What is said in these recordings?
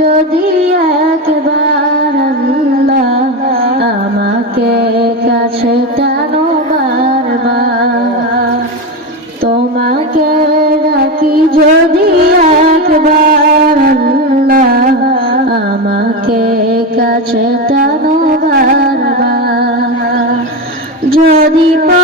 যদি একবার আমাকে কাছে টানো বারবার। তোমাকে ডাকি যদি একবার আমাকে কাছে টানো বারবার। যদি পথ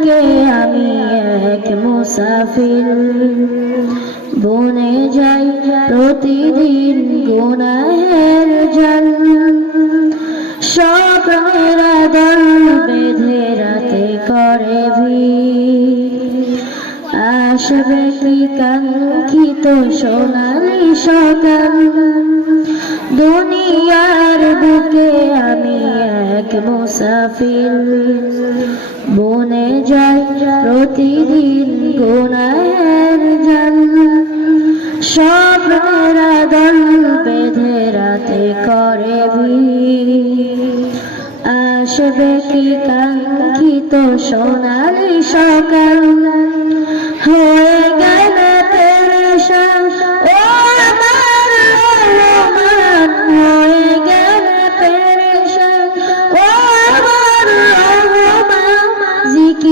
বুকে আমি এক মুসাফির। বনে যাই প্রতিদিন গুনাহের জল। স্বপ্নেরা দল বেঁধে রাতে করে আসবে কি কাঙ্ক্ষিত সোনালি সকাল? দুনিয়ার বুকে আমি এক মুসাফির। বনে প্রতিদিন গুনাহের জল দল বেঁধে রাতে করে আসবে কি কাঙ্ক্ষিত সোনালি সকাল? হয়ে গেল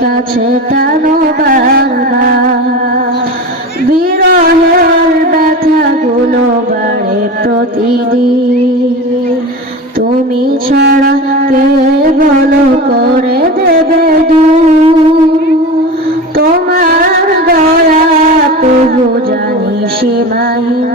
কাছে টানো বিরহের ব্যথাগুলো বাড়ে প্রতিদিন। তুমি ছাড়া কে বলো করে দেবে তোমার দয়া প্রভু জানি সীমাহীন।